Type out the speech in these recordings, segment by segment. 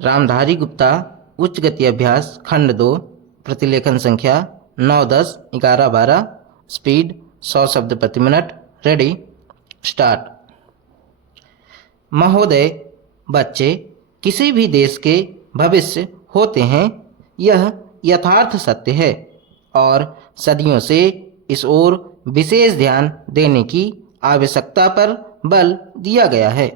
रामधारी गुप्ता उच्च गति अभ्यास खंड 2 प्रतिलेखन संख्या 9, 10, 11, 12 स्पीड 100 शब्द प्रति मिनट। Ready start. महोदय, बच्चे किसी भी देश के भविष्य होते हैं, यह यथार्थ सत्य है और सदियों से इस ओर विशेष ध्यान देने की आवश्यकता पर बल दिया गया है।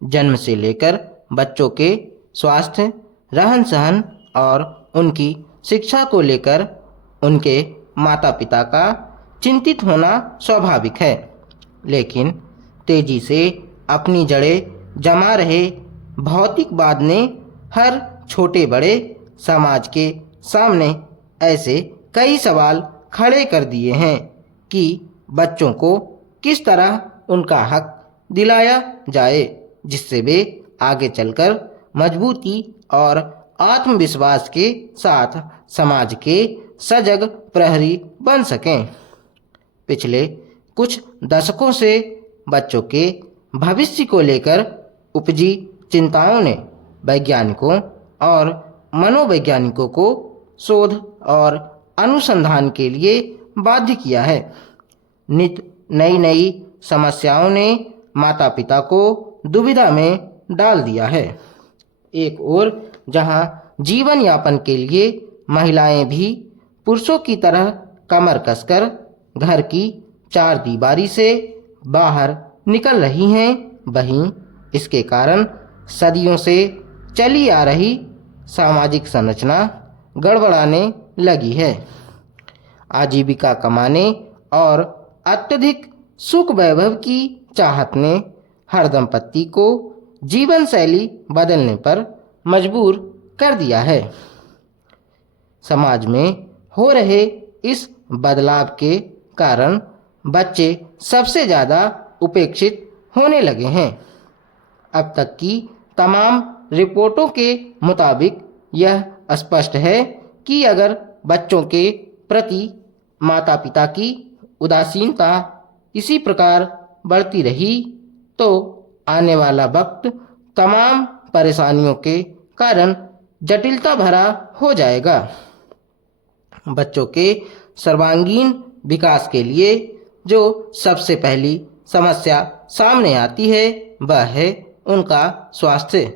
जन्म से लेकर बच्चों के स्वास्थ्य, रहन सहन और उनकी शिक्षा को लेकर उनके माता पिता का चिंतित होना स्वाभाविक है, लेकिन तेजी से अपनी जड़ें जमा रहे भौतिकवाद ने हर छोटे बड़े समाज के सामने ऐसे कई सवाल खड़े कर दिए हैं कि बच्चों को किस तरह उनका हक दिलाया जाए, जिससे वे आगे चलकर मजबूती और आत्मविश्वास के साथ समाज के सजग प्रहरी बन सकें। पिछले कुछ दशकों से बच्चों के भविष्य को लेकर उपजी चिंताओं ने वैज्ञानिकों और मनोवैज्ञानिकों को शोध और अनुसंधान के लिए बाध्य किया है। नित नई नई समस्याओं ने माता पिता को दुविधा में डाल दिया है। एक ओर जहां जीवन यापन के लिए महिलाएं भी पुरुषों की तरह कमर कसकर घर की चार दीवारी से बाहर निकल रही हैं, वहीं इसके कारण सदियों से चली आ रही सामाजिक संरचना गड़बड़ाने लगी है। आजीविका कमाने और अत्यधिक सुख वैभव की चाहत ने हर दंपत्ति को जीवन शैली बदलने पर मजबूर कर दिया है। समाज में हो रहे इस बदलाव के कारण बच्चे सबसे ज़्यादा उपेक्षित होने लगे हैं। अब तक की तमाम रिपोर्टों के मुताबिक यह स्पष्ट है कि अगर बच्चों के प्रति माता पिता की उदासीनता इसी प्रकार बढ़ती रही तो आने वाला वक्त तमाम परेशानियों के कारण जटिलता भरा हो जाएगा। बच्चों के सर्वांगीण विकास के लिए जो सबसे पहली समस्या सामने आती है वह है उनका स्वास्थ्य।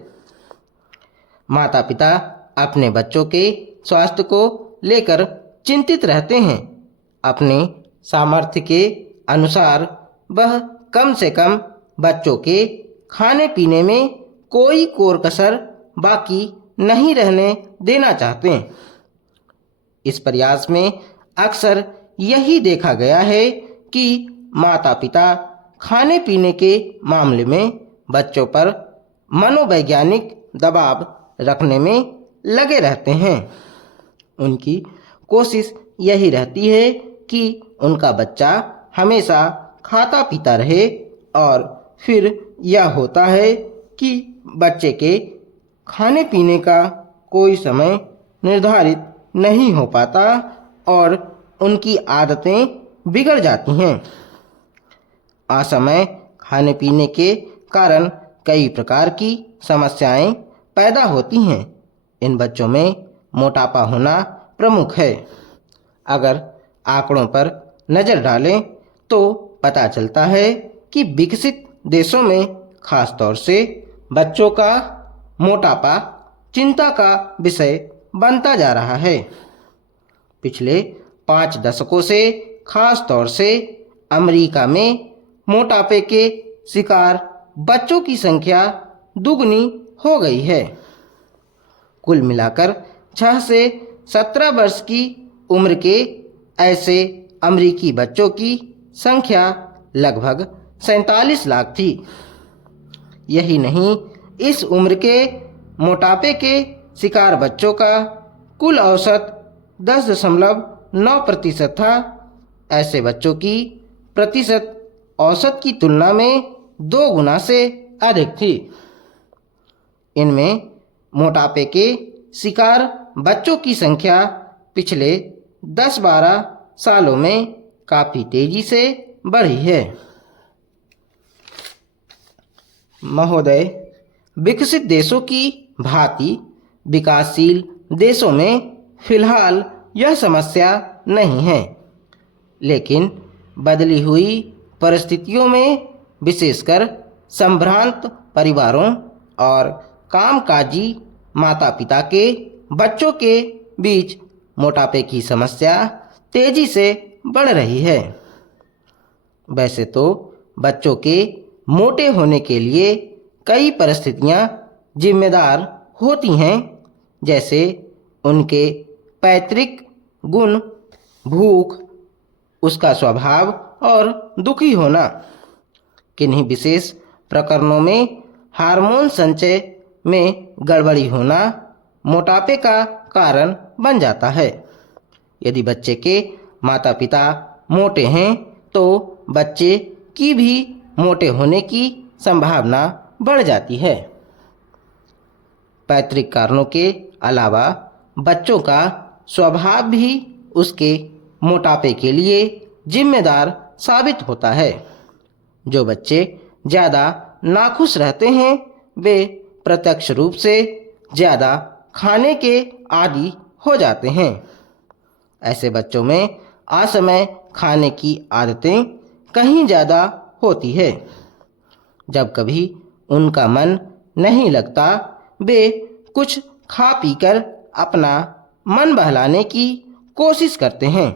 माता पिता अपने बच्चों के स्वास्थ्य को लेकर चिंतित रहते हैं। अपने सामर्थ्य के अनुसार वह कम से कम बच्चों के खाने पीने में कोई कोर कसर बाकी नहीं रहने देना चाहते हैं। इस प्रयास में अक्सर यही देखा गया है कि माता पिता खाने पीने के मामले में बच्चों पर मनोवैज्ञानिक दबाव रखने में लगे रहते हैं। उनकी कोशिश यही रहती है कि उनका बच्चा हमेशा खाता पीता रहे और फिर यह होता है कि बच्चे के खाने पीने का कोई समय निर्धारित नहीं हो पाता और उनकी आदतें बिगड़ जाती हैं। असमय खाने पीने के कारण कई प्रकार की समस्याएं पैदा होती हैं। इन बच्चों में मोटापा होना प्रमुख है। अगर आंकड़ों पर नज़र डालें तो पता चलता है कि विकसित देशों में खास तौर से बच्चों का मोटापा चिंता का विषय बनता जा रहा है। पिछले 5 दशकों से खास तौर से अमेरिका में मोटापे के शिकार बच्चों की संख्या दुगनी हो गई है। कुल मिलाकर 6 से 17 वर्ष की उम्र के ऐसे अमेरिकी बच्चों की संख्या लगभग 47 लाख थी। यही नहीं, इस उम्र के मोटापे के शिकार बच्चों का कुल औसत 10.9% था। ऐसे बच्चों की प्रतिशत औसत की तुलना में 2 गुना से अधिक थी। इनमें मोटापे के शिकार बच्चों की संख्या पिछले 10-12 सालों में काफ़ी तेजी से बढ़ी है। महोदय, विकसित देशों की भांति विकासशील देशों में फिलहाल यह समस्या नहीं है, लेकिन बदली हुई परिस्थितियों में विशेषकर संभ्रांत परिवारों और कामकाजी माता-पिता के बच्चों के बीच मोटापे की समस्या तेजी से बढ़ रही है। वैसे तो बच्चों के मोटे होने के लिए कई परिस्थितियां जिम्मेदार होती हैं, जैसे उनके पैतृक गुण, भूख, उसका स्वभाव और दुखी होना। किन्हीं विशेष प्रकरणों में हार्मोन संचय में गड़बड़ी होना मोटापे का कारण बन जाता है। यदि बच्चे के माता पिता मोटे हैं तो बच्चे की भी मोटे होने की संभावना बढ़ जाती है। पैतृक कारणों के अलावा बच्चों का स्वभाव भी उसके मोटापे के लिए जिम्मेदार साबित होता है। जो बच्चे ज़्यादा नाखुश रहते हैं वे प्रत्यक्ष रूप से ज़्यादा खाने के आदी हो जाते हैं। ऐसे बच्चों में असमय खाने की आदतें कहीं ज़्यादा होती है। जब कभी उनका मन नहीं लगता वे कुछ खा पीकर अपना मन बहलाने की कोशिश करते हैं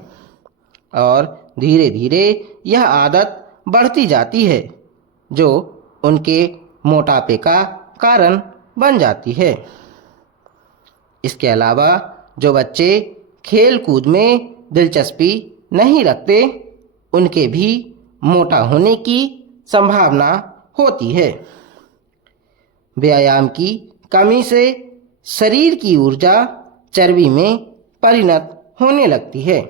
और धीरे धीरे यह आदत बढ़ती जाती है जो उनके मोटापे का कारण बन जाती है। इसके अलावा जो बच्चे खेल कूद में दिलचस्पी नहीं रखते उनके भी मोटा होने की संभावना होती है। व्यायाम की कमी से शरीर की ऊर्जा चर्बी में परिणत होने लगती है।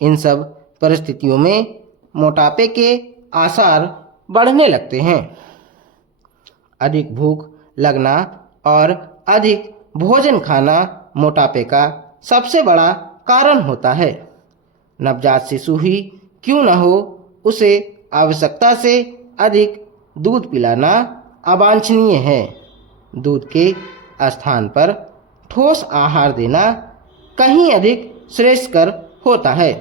इन सब परिस्थितियों में मोटापे के आसार बढ़ने लगते हैं। अधिक भूख लगना और अधिक भोजन खाना मोटापे का सबसे बड़ा कारण होता है। नवजात शिशु ही क्यों न हो, उसे आवश्यकता से अधिक दूध पिलाना अवांछनीय है। दूध के स्थान पर ठोस आहार देना कहीं अधिक श्रेयस्कर होता है।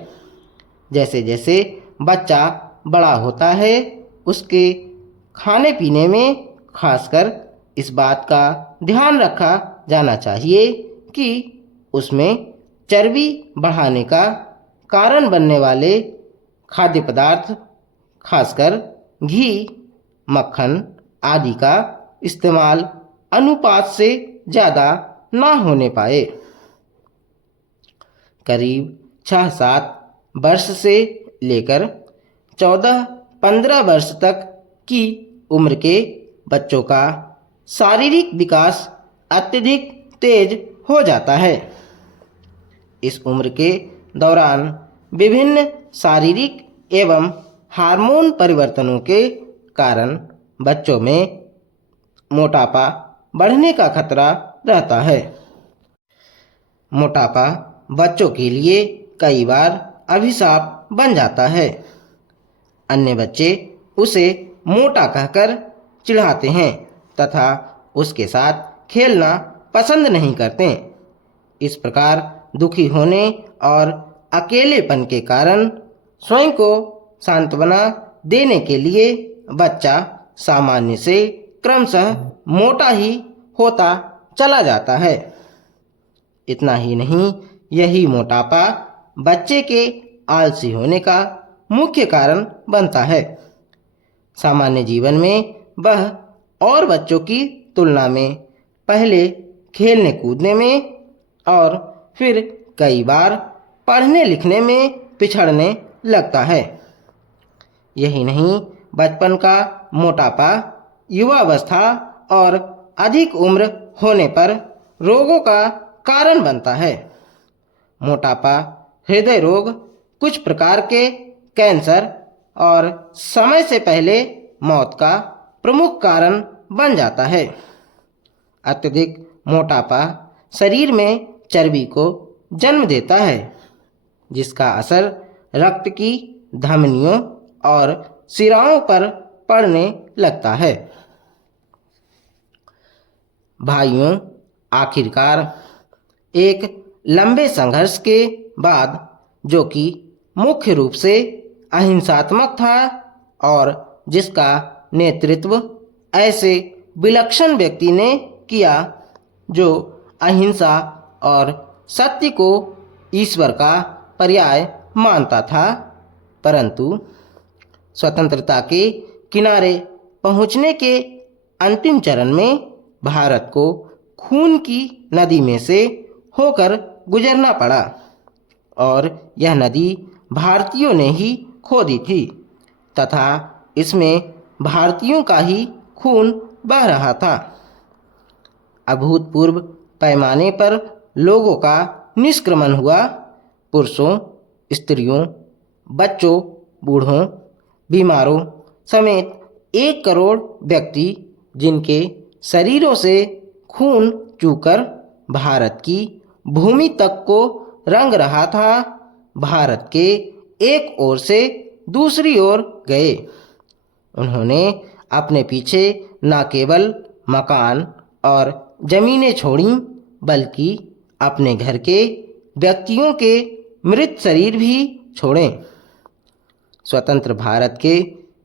जैसे जैसे बच्चा बड़ा होता है उसके खाने पीने में खासकर इस बात का ध्यान रखा जाना चाहिए कि उसमें चर्बी बढ़ाने का कारण बनने वाले खाद्य पदार्थ खासकर घी, मक्खन आदि का इस्तेमाल अनुपात से ज़्यादा ना होने पाए। करीब 6-7 वर्ष से लेकर 14-15 वर्ष तक की उम्र के बच्चों का शारीरिक विकास अत्यधिक तेज हो जाता है। इस उम्र के दौरान विभिन्न शारीरिक एवं हार्मोन परिवर्तनों के कारण बच्चों में मोटापा बढ़ने का खतरा रहता है। मोटापा बच्चों के लिए कई बार अभिशाप बन जाता है। अन्य बच्चे उसे मोटा कहकर चिढ़ाते हैं तथा उसके साथ खेलना पसंद नहीं करते। इस प्रकार दुखी होने और अकेलेपन के कारण स्वयं को सांत्वना देने के लिए बच्चा सामान्य से क्रमशः मोटा ही होता चला जाता है। इतना ही नहीं, यही मोटापा बच्चे के आलसी होने का मुख्य कारण बनता है। सामान्य जीवन में वह और बच्चों की तुलना में पहले खेलने कूदने में और फिर कई बार पढ़ने लिखने में पिछड़ने लगता है। यही नहीं, बचपन का मोटापा युवावस्था और अधिक उम्र होने पर रोगों का कारण बनता है। मोटापा हृदय रोग, कुछ प्रकार के कैंसर और समय से पहले मौत का प्रमुख कारण बन जाता है। अत्यधिक मोटापा शरीर में चर्बी को जन्म देता है, जिसका असर रक्त की धमनियों और शिराओं पर पड़ने लगता है। भाइयों, आखिरकार एक लंबे संघर्ष के बाद, जो कि मुख्य रूप से अहिंसात्मक था और जिसका नेतृत्व ऐसे विलक्षण व्यक्ति ने किया जो अहिंसा और सत्य को ईश्वर का पर्याय मानता था, परंतु स्वतंत्रता के किनारे पहुंचने के अंतिम चरण में भारत को खून की नदी में से होकर गुजरना पड़ा और यह नदी भारतीयों ने ही खोदी थी तथा इसमें भारतीयों का ही खून बह रहा था। अभूतपूर्व पैमाने पर लोगों का निष्क्रमण हुआ। पुरुषों, स्त्रियों, बच्चों, बूढ़ों, बीमारों समेत 1 करोड़ व्यक्ति, जिनके शरीरों से खून चूकर भारत की भूमि तक को रंग रहा था, भारत के एक ओर से दूसरी ओर गए। उन्होंने अपने पीछे न केवल मकान और जमीनें छोड़ी, बल्कि अपने घर के व्यक्तियों के मृत शरीर भी छोड़े। स्वतंत्र भारत के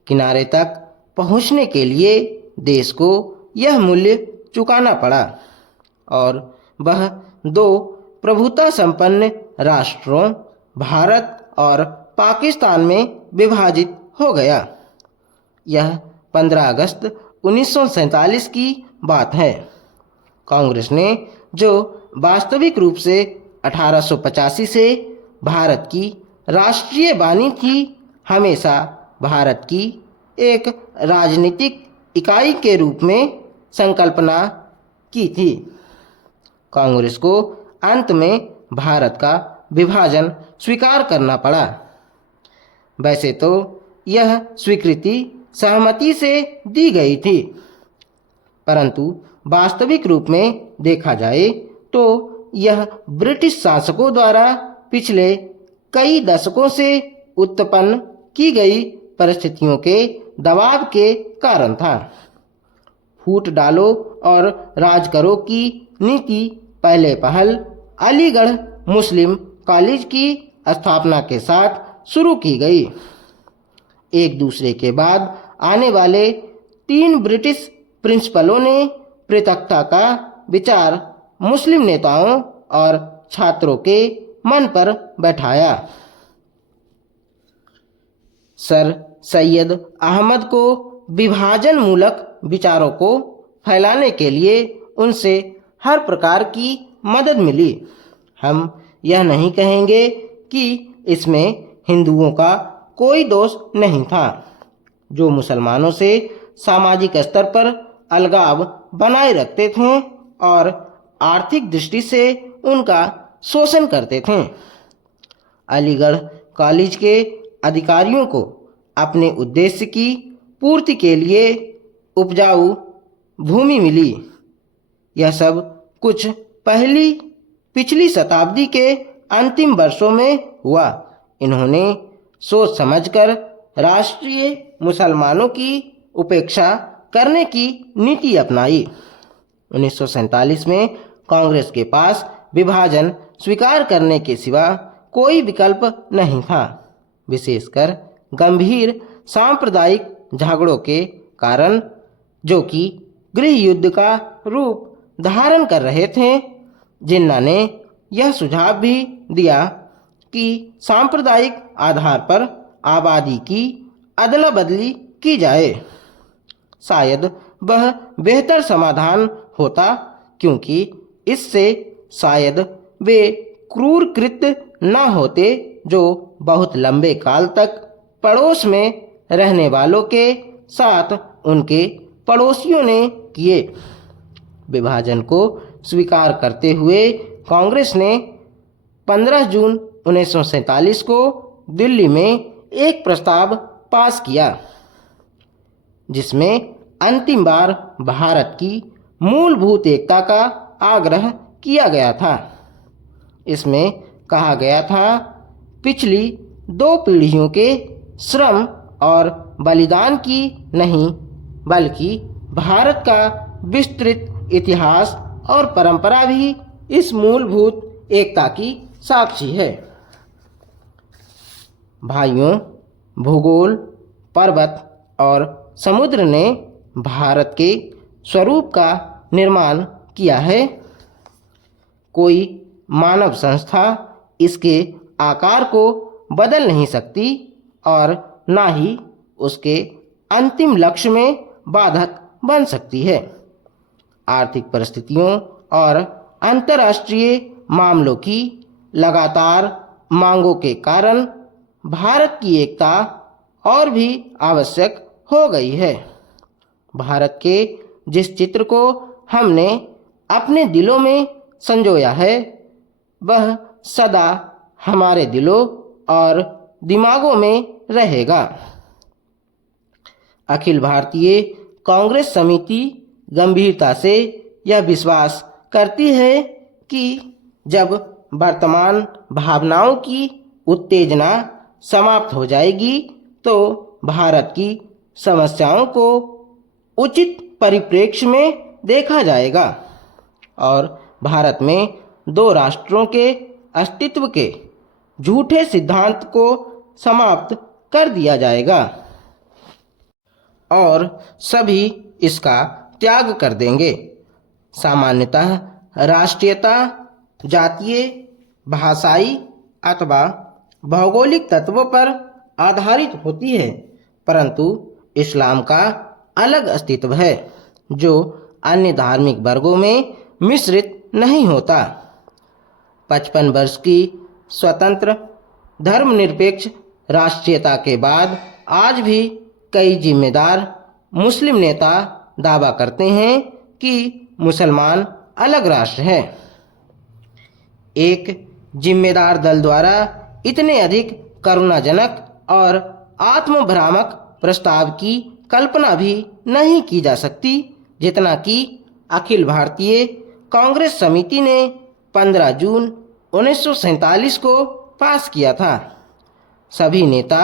किनारे तक पहुंचने के लिए देश को यह मूल्य चुकाना पड़ा और वह 2 प्रभुता संपन्न राष्ट्रों भारत और पाकिस्तान में विभाजित हो गया। यह 15 अगस्त 1947 की बात है। कांग्रेस ने, जो वास्तविक रूप से 1885 से भारत की राष्ट्रीय बानी थी, हमेशा भारत की एक राजनीतिक इकाई के रूप में संकल्पना की थी। कांग्रेस को अंत में भारत का विभाजन स्वीकार करना पड़ा। वैसे तो यह स्वीकृति सहमति से दी गई थी, परंतु वास्तविक रूप में देखा जाए तो यह ब्रिटिश शासकों द्वारा पिछले कई दशकों से उत्पन्न की गई परिस्थितियों के दबाव के कारण था। फूट डालो और राज करो की नीति पहले पहल अलीगढ़ मुस्लिम कॉलेज की स्थापना के साथ शुरू की गई। एक दूसरे के बाद आने वाले 3 ब्रिटिश प्रिंसिपलों ने पृथकता का विचार मुस्लिम नेताओं और छात्रों के मन पर बैठाया। सर सैयद अहमद को विभाजन मूलक विचारों को फैलाने के लिए उनसे हर प्रकार की मदद मिली। हम यह नहीं कहेंगे कि इसमें हिंदुओं का कोई दोष नहीं था, जो मुसलमानों से सामाजिक स्तर पर अलगाव बनाए रखते थे और आर्थिक दृष्टि से उनका शोषण करते थे। अलीगढ़ कॉलेज के अधिकारियों को अपने उद्देश्य की पूर्ति के लिए उपजाऊ भूमि मिली। यह सब कुछ पिछली शताब्दी के अंतिम वर्षों में हुआ। इन्होंने सोच समझकर राष्ट्रीय मुसलमानों की उपेक्षा करने की नीति अपनाई। 1947 में कांग्रेस के पास विभाजन स्वीकार करने के सिवा कोई विकल्प नहीं था, विशेषकर गंभीर सांप्रदायिक झगड़ों के कारण, जो कि गृह युद्ध का रूप धारण कर रहे थे। जिन्ना ने यह सुझाव भी दिया कि सांप्रदायिक आधार पर आबादी की अदला बदली की जाए। शायद वह बेहतर समाधान होता, क्योंकि इससे शायद वे क्रूर कृत्य न होते जो बहुत लंबे काल तक पड़ोस में रहने वालों के साथ उनके पड़ोसियों ने किए। विभाजन को स्वीकार करते हुए कांग्रेस ने 15 जून 1947 को दिल्ली में एक प्रस्ताव पास किया, जिसमें अंतिम बार भारत की मूलभूत एकता का आग्रह किया गया था। इसमें कहा गया था, पिछली 2 पीढ़ियों के श्रम और बलिदान की नहीं, बल्कि भारत का विस्तृत इतिहास और परंपरा भी इस मूलभूत एकता की साक्षी है। भाइयों, भूगोल, पर्वत और समुद्र ने भारत के स्वरूप का निर्माण किया है। कोई मानव संस्था इसके आकार को बदल नहीं सकती और ना ही उसके अंतिम लक्ष्य में बाधक बन सकती है। आर्थिक परिस्थितियों और अंतर्राष्ट्रीय मामलों की लगातार मांगों के कारण भारत की एकता और भी आवश्यक हो गई है। भारत के जिस चित्र को हमने अपने दिलों में संजोया है, वह सदा हमारे दिलों और दिमागों में रहेगा। अखिल भारतीय कांग्रेस समिति गंभीरता से यह विश्वास करती है कि जब वर्तमान भावनाओं की उत्तेजना समाप्त हो जाएगी तो भारत की समस्याओं को उचित परिप्रेक्ष्य में देखा जाएगा और भारत में दो राष्ट्रों के अस्तित्व के झूठे सिद्धांत को समाप्त कर दिया जाएगा और सभी इसका त्याग कर देंगे। सामान्यतः राष्ट्रीयता जातीय, भाषाई अथवा भौगोलिक तत्वों पर आधारित होती है, परंतु इस्लाम का अलग अस्तित्व है जो अन्य धार्मिक वर्गों में मिश्रित नहीं होता। 55 वर्ष की स्वतंत्र धर्मनिरपेक्ष राष्ट्रीयता के बाद आज भी कई जिम्मेदार मुस्लिम नेता दावा करते हैं कि मुसलमान अलग राष्ट्र है। एक जिम्मेदार दल द्वारा इतने अधिक करुणाजनक और आत्मभ्रामक प्रस्ताव की कल्पना भी नहीं की जा सकती जितना कि अखिल भारतीय कांग्रेस समिति ने 15 जून 1947 को पास किया था। सभी नेता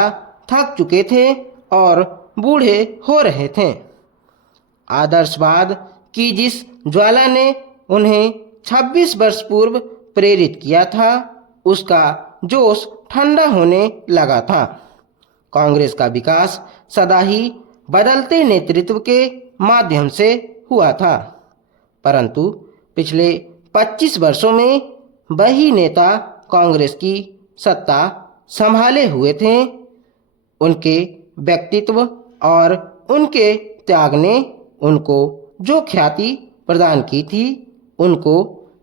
थक चुके थे और बूढ़े हो रहे थे। आदर्शवाद की जिस ज्वाला ने उन्हें 26 वर्ष पूर्व प्रेरित किया था, उसका जोश ठंडा होने लगा था। कांग्रेस का विकास सदा ही बदलते नेतृत्व के माध्यम से हुआ था, परंतु पिछले 25 वर्षों में वही नेता कांग्रेस की सत्ता संभाले हुए थे। उनके व्यक्तित्व और उनके त्याग ने उनको जो ख्याति प्रदान की थी, उनको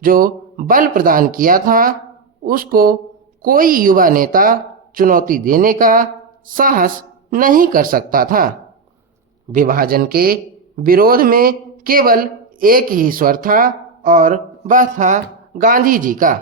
जो बल प्रदान किया था, उसको कोई युवा नेता चुनौती देने का साहस नहीं कर सकता था। विभाजन के विरोध में केवल एक ही स्वर था और वह था गांधी जी का,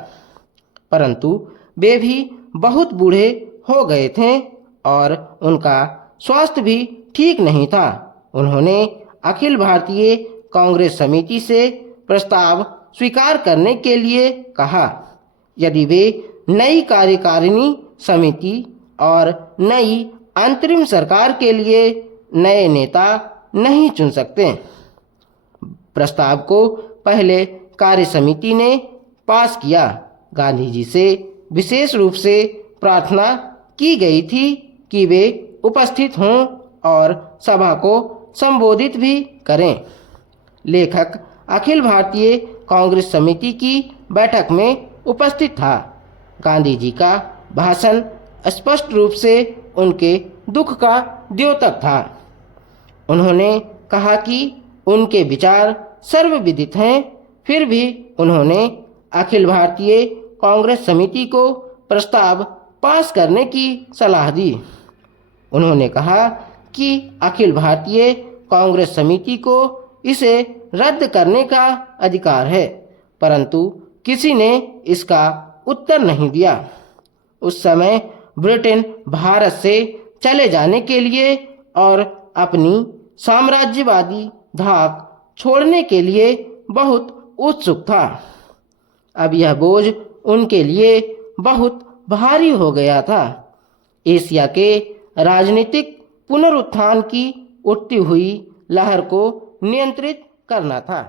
परंतु वे भी बहुत बूढ़े हो गए थे और उनका स्वास्थ्य भी ठीक नहीं था। उन्होंने अखिल भारतीय कांग्रेस समिति से प्रस्ताव स्वीकार करने के लिए कहा। यदि वे नई कार्यकारिणी समिति और नई अंतरिम सरकार के लिए नए नेता नहीं चुन सकते। प्रस्ताव को पहले कार्य समिति ने पास किया। गांधी जी से विशेष रूप से प्रार्थना की गई थी कि वे उपस्थित हों और सभा को संबोधित भी करें। लेखक अखिल भारतीय कांग्रेस समिति की बैठक में उपस्थित था। गांधी जी का भाषण स्पष्ट रूप से उनके दुख का द्योतक था। उन्होंने कहा कि उनके विचार सर्वविदित हैं, फिर भी उन्होंने अखिल भारतीय कांग्रेस समिति को प्रस्ताव पास करने की सलाह दी। उन्होंने कहा कि अखिल भारतीय कांग्रेस समिति को इसे रद्द करने का अधिकार है, परंतु किसी ने इसका उत्तर नहीं दिया। उस समय ब्रिटेन भारत से चले जाने के लिए और अपनी साम्राज्यवादी धाक छोड़ने के लिए बहुत उत्सुक था। अब यह बोझ उनके लिए बहुत भारी हो गया था। एशिया के राजनीतिक पुनरुत्थान की उठती हुई लहर को नियंत्रित करना था।